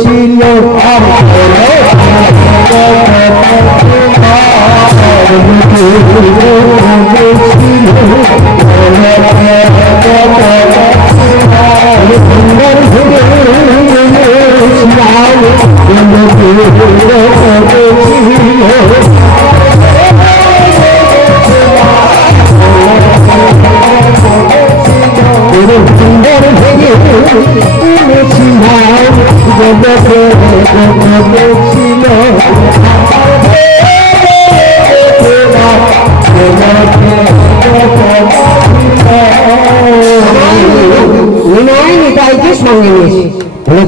ছিল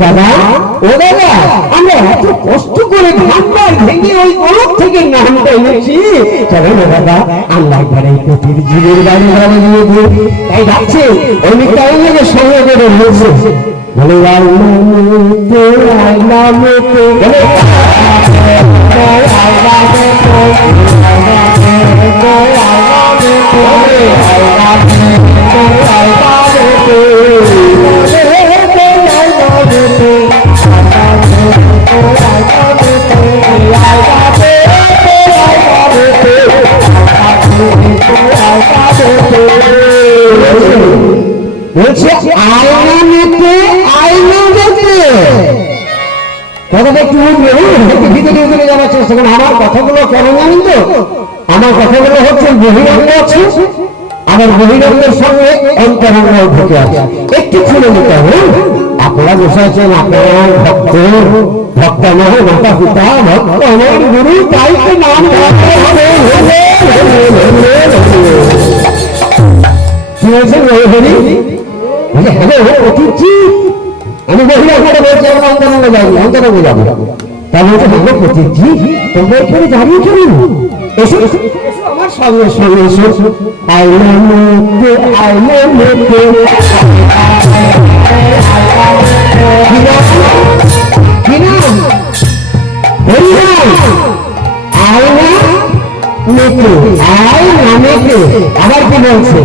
দাদা ও দাদা আমরা এত কষ্ট করে ভাঙবার ভেঙে ওই গোলক থেকে নামটা এনেছি। চলো না দাদা আমরা একবারে কপির জীবের বাড়ি ভাড়া দিয়ে দিই। তাই যাচ্ছে ওই তাই নিয়ে সঙ্গে করে বলছে বলে বলছে আয়না নিতে আয়না দেখতে কথাটা একটু ভিতরে ভিতরে যাওয়ার চেষ্টা করেন। আমার কথাগুলো কেন জানেন তো? আমার কথাগুলো হচ্ছে বহিরঙ্গ আছে, আমার বহিরঙ্গের সঙ্গে অন্তরঙ্গ ঢুকে আছে। একটু খুলে নিতে হবে। আপনারা বসে আছেন, আপনার ভক্ত ভক্ত আমার মাতা পিতা ভক্ত আমার গুরু, তাই তো নাম রাখতে হবে। কি হয়েছে আমি বহিরঙ্গে বলছি, আমরা অন্তরঙ্গে যাবো, অন্তরঙ্গে যাবো। তা বলছে ভালো প্রতীকজি তোমরা এখানে দাঁড়িয়ে কেন? এসো আমার সঙ্গে সঙ্গে এসো। আইনা মধ্যে আইনা মধ্যে আবার কি বলছে?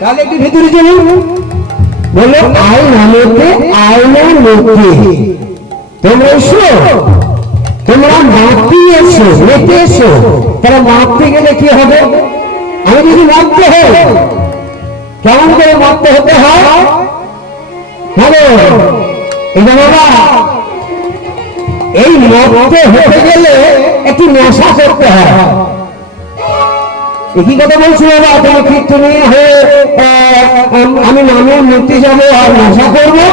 তাহলে একটু ভিতরে চলুন। বলো আয়না মধ্যে আয়না মধ্যে তোমরা এসো, তোমরা মাপতে এসো, মেতে এসো। তারা মাপতে গেলে কি হবে? আমি যদি মাপতে হয় কেমন করে মাপতে হতে হয়? হ্যালো এটা বাবা, এই মাপতে হতে গেলে একটু নেশা করতে হয়। একই কথা বলছি বাবা, তোমার কীর্তনী হয়ে আমি নামের মূর্তি যাবো আর নেশা করবো?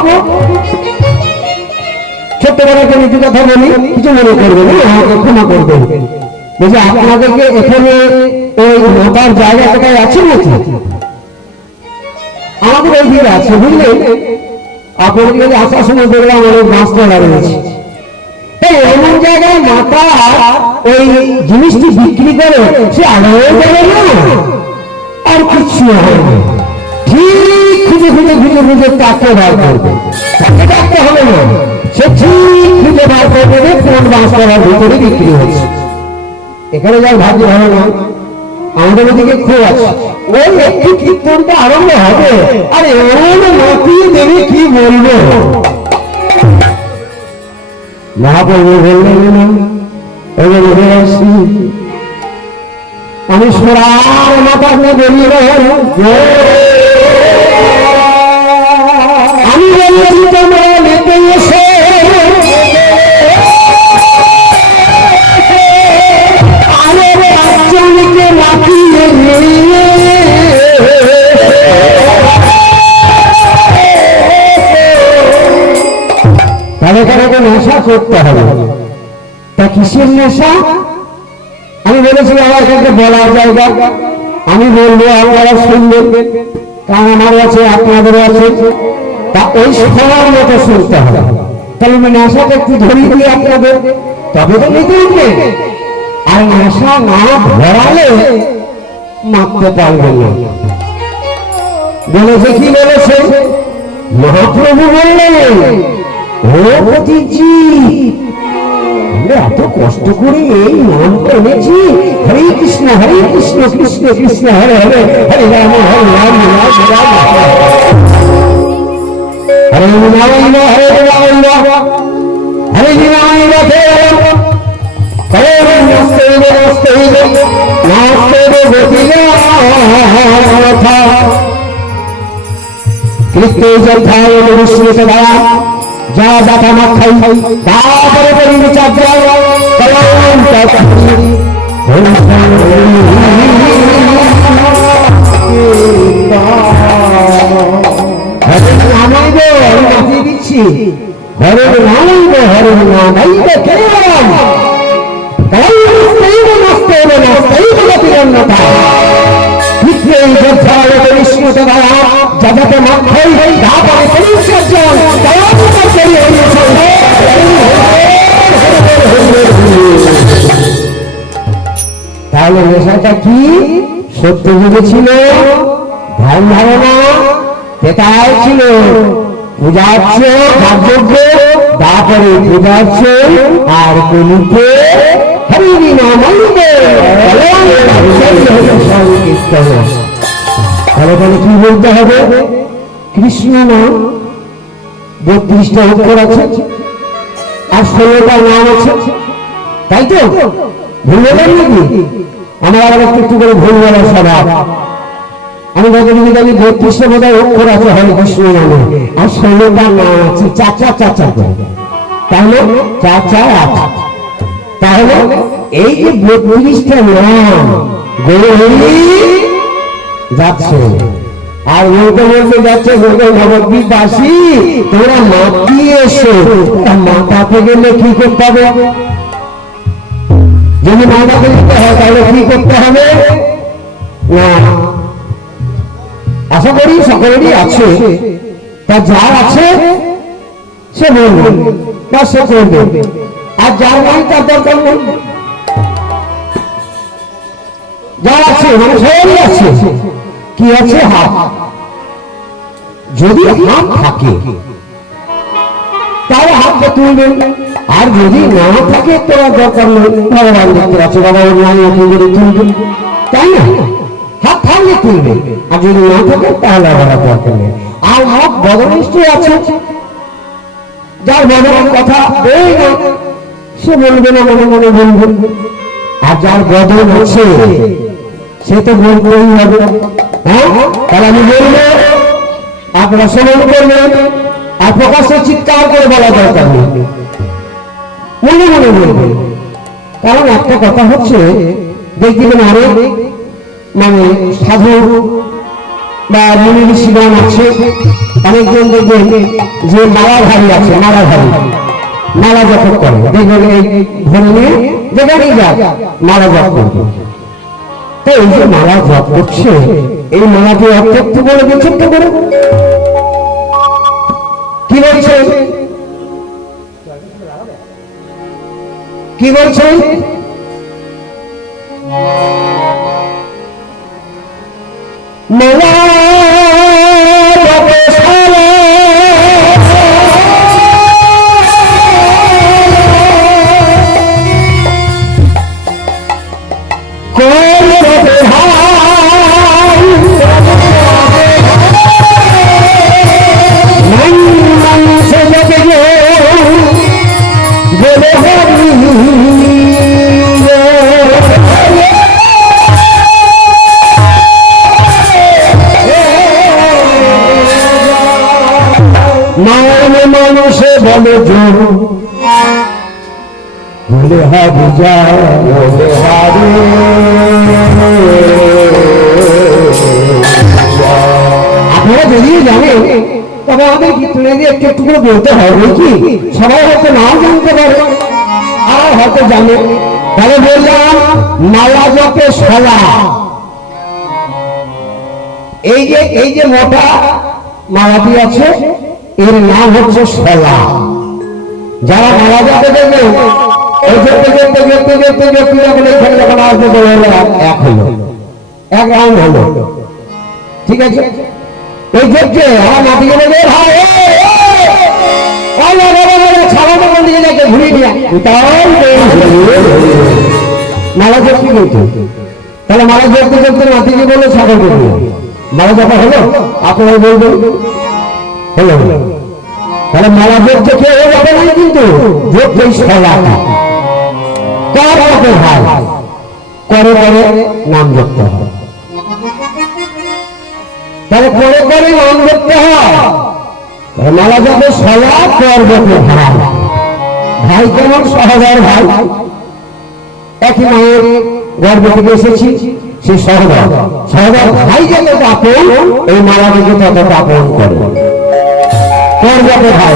ছোট্টবেলা একটা নীতি কথা বলি, কিছু মনে করবেন না, আমাকে ক্ষমা করবেন। বলছি আপনাদেরকে এখানে ওই মাতার জায়গা কোথায় আছে নাকি? আমাদের ওই দিকে আছে বুঝলেন। আপনাদের যদি আসার সময় দেখলাম অনেক বাঁশতলা রয়েছে। এমন জায়গায় মাতা ওই জিনিসটি বিক্রি করে, সে আলো করে না আর কিছু হয় না। ঠিক খুঁজে খুঁজে খুঁজে খুঁজে তাকে বার করবে, তাকে ডাকতে হবে না, সে ঠিক খুঁজে বার করবে কোন বাঁশতলার ভিতরে বিক্রি হচ্ছে। এখানে যার ভাগ্য ভালো না, আমাদের ওদিকে খুব আছে। ওই একটু কীর্তনটা আরম্ভ হবে আর এমন মাতিয়ে দেবে কি বলবো। মহাপ্রভু বললেন না আমি সোনার মাথা বেরিয়ে আমি বলেছি তোমরা নেতে এসে আরে বাচ্চাকে মাতিয়ে নিয়ে কারো কারো নেশা করতে হবে। তা কিসের নেশা? আমি বলেছি আমার কাছে বলার জায়গা, আমি বলবো আপনারা শুনবেন, কারণ আমার আছে আপনাদেরও আছে। তা ওই সবার মতো শুনতে হবে। তাহলে নেশাটা একটু ধরিয়ে দিই আপনাদের, তবে তো নিতে উঠবেন। আর নেশা না ধরালে মাপতে পারবেন না। বলেছে কি বলেছে মহাপ্রভু বললেন, ও পতিজি, আমরা এত কষ্ট করে এই নাম এনেছি, হরে কৃষ্ণ কৃষ্ণ কৃষ্ণ হরে হরে, হরে রাম রাম রাম হরে নারায়ণ হরে নারায়ণ হরে নারায়ণ হরে নমস্তে নমস্তে নমস্তে গোবিন্দ কৃষ্ণ যথায় বিষ্ণু সদা যা দাতা মাখাই তারপরে করিবে চাকরা কলম চাকরি হরে নামাইব আমি নাচিয়ে দিচ্ছি, হরে নামাইব হরে নামাইব কেবলম কলম নস্তেব নস্তেব গতিরন্নতা কৃষ্ণ যথায় বিষ্ণু সদা যা দাতা মাখাই তারপরে করিবে চাকরা তাহলে নেশাটা কি? সত্য যুগে ছিল ধ্যান ধারণা, তেতায় ছিল পূজার্চ ভাগ্যজ্ঞ, তারপরে পূজার্চ আর কলিতে হরি নামাইবে সংকীর্তন। তাহলে কি বলতে হবে? কৃষ্ণ নাম 32টা অক্ষর আছে আর 16টা নাম আছে, তাই তো? ভুল বলেন নাকি? আমার আবার একটু করে ভুল বলার স্বভাব। আমি যতটুকু জানি 32টা বোধহয় অক্ষর আছে হরে কৃষ্ণ নামে, আর 16টা নাম আছে চাচা করে, তাহলে 4 8। তাহলে এই যে 32টা নাম গৌরী যাচ্ছে আর বলতে বলতে যাচ্ছে নবদ্বীপবাসী তোমরা মাতিয়ে এসো। মাতাতে গেলে কি করতে হবে? যদি মাতাতে যেতে হয় তাহলে কি করতে হবে? না, আশা করি সকলেরই আছে, তা যার আছে সে বলবে বা সে করবে, আর যার নাই তার দরকার নেই। যার আছে মানে সবারই আছে, কি আছে? হাত। যদি হাত থাকে তাহলে হাতটা তুলবেন, আর যদি না থাকে তোরা দরকার নেই, ভগবান দেখতে পাচ্ছে বাবা ওর নাই আপনি যদি তুলবেন, তাই না? হাত থাকলে তুলবে, আর যদি না থাকে তাহলে আবার দরকার নেই। আর হাত বদনিষ্ঠ আছে, যার বদনের কথা এই না সে বলবে না, মনে মনে বলবেন। আর যার বদন আছে সে তো বলতেই হবে। হ্যাঁ, তাহলে আমি বলবো, আপনারা শ্রবণ করবেন, আর প্রকাশ্যে চিৎকার করে বলা দরকার নেই, মনে মনে বলবেন। কারণ একটা কথা হচ্ছে, দেখবেন অনেক মানে সাধু বা মুনি ঋষিগণ আছে, অনেকজন দেখবেন যে মালা ভারী আছে, মালা জপ করে, দেখবেন এই ধরে যেখানেই যায় মালা জপ করবে। তো এই যে মালা জপ করছে, এই মালাকে অত্যক্ত করে বিচ্ছিন্ন করে কি বলছে? কি বলছে? মালা মানুষে বলে জোর বলে হারি যায়, বলে হারি আপনারা যদি জানেন তবে আমাদের কীর্তনে দিয়ে একটু একটু করে বলতে হবে কি, সবাই হয়তো নাও জানতে পারে আর হয়তো জানে। তাহলে বললাম মালা জপে সলা, এই যে মোটা মালাটি আছে এর নাম হচ্ছে সলা। যারা মালা জপে দেখবেন এই জপতে জপতে জপতে জপতে জপতে যখন এখানে যখন আসবে এক হলো, এক রাউন্ড হলো, ঠিক আছে। এই জপছে আমার মাটিকে বলে মালা জপতে কিন্তু, তাহলে মালা জপতে জপতে নাতিকে বলে ছাগল করবে, মালা জপা হলো? আপনারা বলবেন হলো। তাহলে মালা জপতে কেউ যাবে না, কিন্তু জপতেই সলাটা ভাই করে করে নাম জপতে হয়। তাহলে করে করে নাম জপতে হয়। মালা জপে সলা, কর জপে ভাই। ভাই কেমন? সহদর ভাই, একই মায়ের গর্ভ থেকে এসেছি, সে সহদর। সহদর ভাই যত আপন, এই মালা থেকে তত আপন করে। কর জপে ভাই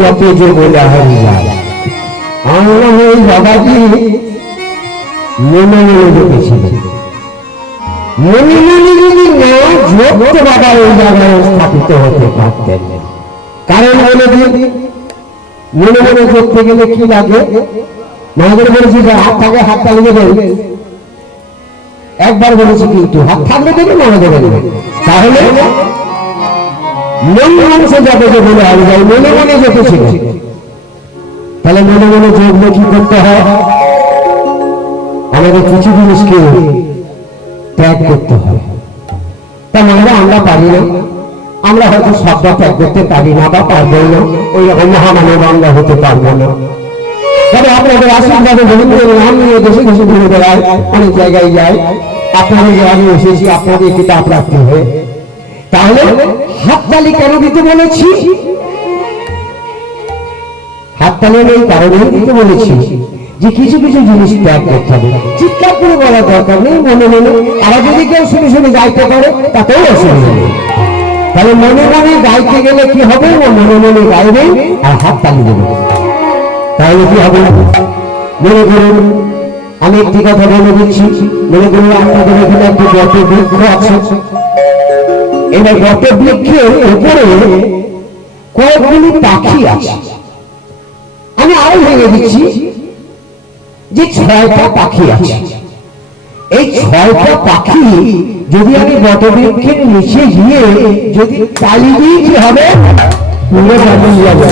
জপে যে বলে হারি যায়। আমরা ওই বাবাজি মনে মনে জপেছিলেন, মনে মনে যদি না জপতে বাবা ওই জায়গায় স্থাপিত হতে পারতেন। কারণ বলে দিন, মনে মনে জপতে গেলে কি লাগে? মাদের বলেছি যে হাত থাকে, হাত থাকলে দেবেন। একবার বলেছি কিন্তু হাত থাকলে দেবেন, মনে দেবেন। তাহলে মন মানুষে যাবে যে বলে হারি যায়, মনে মনে জপেছিল। তাহলে মনে মনে জপলে কি করতে হয়? আমাদের কিছু জিনিসকে ত্যাগ করতে হয়। তা মানে আমরা পারি না, আমরা হয়তো সবটা ত্যাগ করতে পারি না বা পারবো না, ওই রকম মহামানব আমরা হতে পারবো না। তবে আপনাদের আশীর্বাদে বন্ধুদের নাম নিয়ে দেশে দেশে ঘুরে বেড়ায়, অনেক জায়গায় যায়। আপনাদের আমি এসেছি আপনাদের কিতাব প্রাপ্তি হয়ে। তাহলে হাততালি কেন দিতে বলেছি? হাততালি এই কারণে দিতে বলেছি যে কিছু কিছু জিনিস ত্যাগ করতে হবে। চিৎকার করে বলার দরকার নেই, মনে মনে। আর যদি কেউ শুনে শুনে গাইতে পারে তাতেও অসুবিধা নেই। তাহলে মনে মনে গাইতে গেলে কি হবে? মনে মনে গাইবে আর হাততালি দেবে। তাহলে কি হবে? মনে করুন আমি একটি কথা বলে দিচ্ছি, মনে করুন আপনাদের এখানে একটি বট বৃক্ষ আছে। এবার বট বৃক্ষের উপরে কয়েকগুলি পাখি আছে। আমি আরো ভেঙে দিচ্ছি যে 6টা পাখি আছে। এই 6টা পাখি যদি আমি বট বৃক্ষের নিচে গিয়ে যদি তালি দিই কি হবে? উড়ে বানিয়ে যাবে।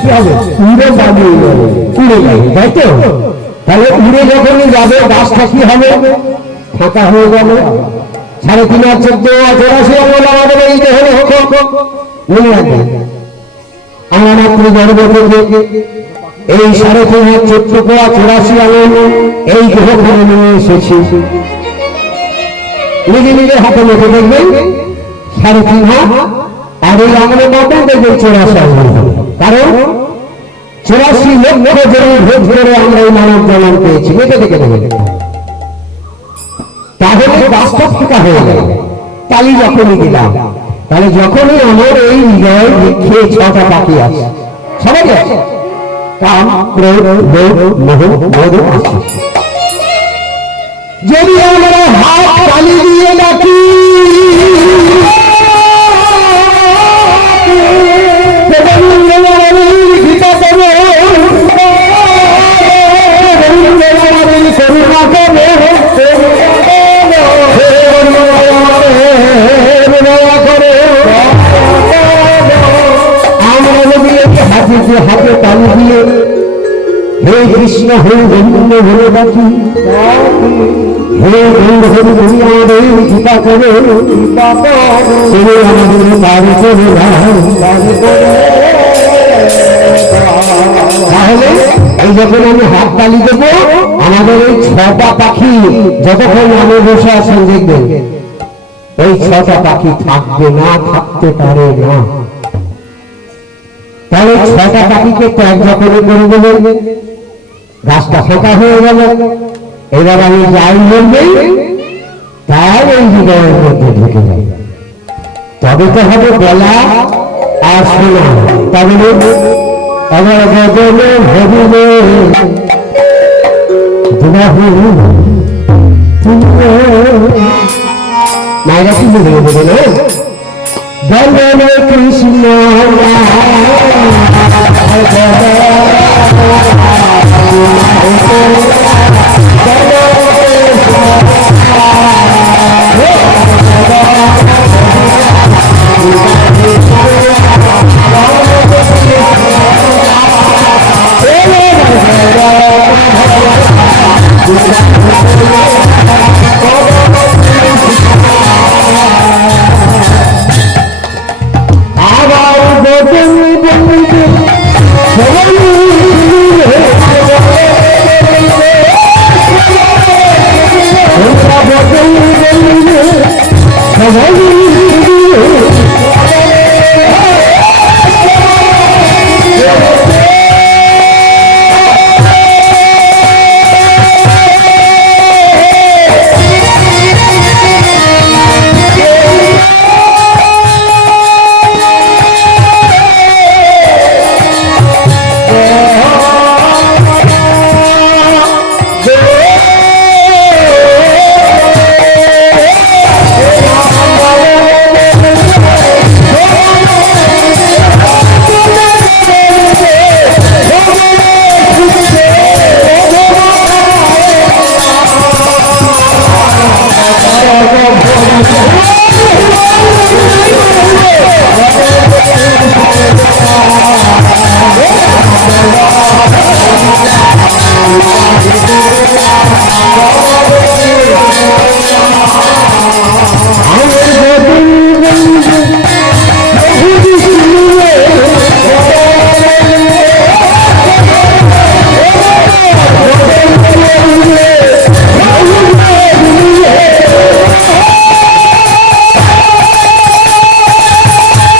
কি হবে? উড়ে বানিয়ে যাবে, উড়ে যাবে, তাই তো? তাহলে উড়ে যখনই যাবে গাছটা কি হবে? ফাঁকা হয়ে গেল। 3.5-14 বলে আমাদের এই দেহ মনে রাখবেন। আমরা মাত্র গর্ব থেকে এই 3.5-14 এই গ্রহখানে নিয়ে এসেছি। নিজে নিজের হাতে মেখে দেখবেন 3.5 হাত, আর এই আঙুলে মাপেন দেখবেন 84 আঙুল। কারণ 84 লক্ষ জনের ভোট করে আমরা এই মানব জন্ম পেয়েছি। মেখে দেখে দেবেন। তাহলে গাছটা ফাঁকা হয়ে গেল। তালি যখনই দিলাম, তাহলে যখনই আমার এই হৃদয় বৃক্ষে 6টা পাখি আছে, সবাই আছে, কাম, ক্রোধ, লোভ, মোহ, মদ আছে। যদি আমরা হাত তালি দিয়ে ডাকি করুণা হাতে হাতে তালি দিয়ে হে কৃষ্ণ হে গোবিন্দ বলে ডাকি, হে গোবিন্দ হরি তুমি আমাদের কৃপা করে, তুমি আমাদের পার করে দাও। তাহলে এই যখন আমি হাত তালি দেবো, আমাদের এই 6টা পাখি যতক্ষণ নামে বসে আছেন দেখবেন ওই 6টা পাখি থাকবে না, থাকতে পারে না। তাহলে 6টা পাখিকে ত্যাগ যখন করে দেবেন, গাছটা ফাঁকা হয়ে গেল। এবার আমি যাই বলবেই তার এই হৃদয়ের মধ্যে ঢুকে যাই, তবে তো হবে বলা আর শোনা। তাহলে আমার গজলে ভরিলে মায়েরা কি বলে দেবে না, গজলে কৃষ্ণ আবার